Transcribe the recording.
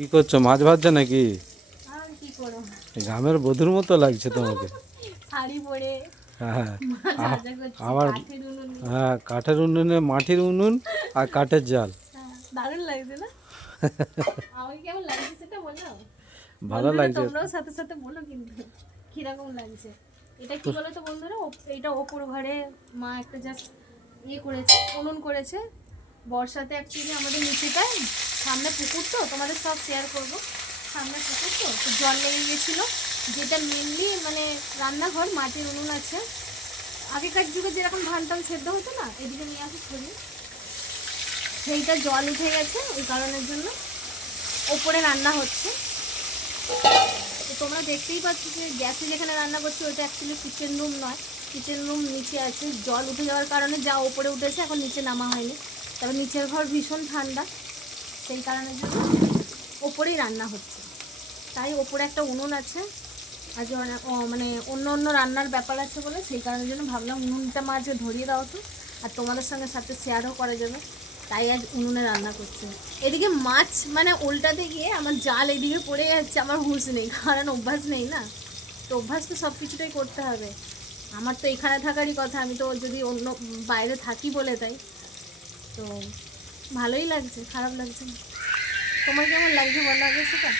কি করছো? মাছ ভাজছো নাকি? আর কি করো, গ্রামের বধূর মতো লাগছে তোমাকে। শাড়ি পরে হ্যাঁ। মাছ আ- ভাজা করছি, আবার কাঠের উনুন। হ্যাঁ, কাঠের উনুনে মাটির উনুন আর কাঠের জাল। দারুণ লাগছে না? আমাকে কেমন লাগছে সেটা বলো। ভালো বন্ধুরা লাগছে। তোমরাও সাথে সাথে বলো কিন্তু কিরকম লাগছে। এটা কি বলো তো বন্ধুরা, এটা ওপর ঘরে মা একটা জাস্ট ইয়ে করেছে, উনুন করেছে। বর্ষাতে অ্যাকচুয়ালি আমাদের নিচেটায় সামনে পুকুর, তো তোমাদের সব শেয়ার করব। সামনে পুকুর তো জল লেগে গিয়েছিলো। যেটা মেনলি মানে রান্নাঘর, মাটির উনুন আছে। আগেকার যুগে যেরকম ধান টান সেদ্ধ হতো না, এদিকে নিয়ে আসি ছবি, সেইটা জল উঠে গেছে, ওই কারণের জন্য ওপরে রান্না হচ্ছে। তো তোমরা দেখতেই পাচ্ছ যে গ্যাসে যেখানে রান্না করছি ওইটা অ্যাকচুয়ালি কিচেন রুম নয়, কিচেন রুম নিচে আছে। জল উঠে যাওয়ার কারণে যা ওপরে উঠেছে, এখন নিচে নামা হয়নি। তবে নিচের ঘর ভীষণ ঠান্ডা, সেই কারণের জন্য ওপরেই রান্না হচ্ছে। তাই ওপরে একটা উনুন আছে। আজ মানে অন্য অন্য রান্নার ব্যাপার আছে বলে সেই কারণের জন্য ভাবলাম উনুনটা মাঝে ধরিয়ে দাও তো, আর তোমাদের সঙ্গে সাথে শেয়ারও করা যাবে। তাই আজ উনুনে রান্না করছে। এদিকে মাছ মানে উল্টাতে গিয়ে আমার জাল এদিকে পড়ে যাচ্ছে, আমার হুঁশ নেই, কারণ অভ্যাস নেই না। তো অভ্যাস তো সব কিছুটাই করতে হবে। আমার তো এখানে থাকারই কথা, আমি তো যদি অন্য বাইরে থাকি বলে তাই। তো ভালোই লাগছে, খারাপ লাগছে না। তোমার কেমন লাগছে বলো আগে সেটা।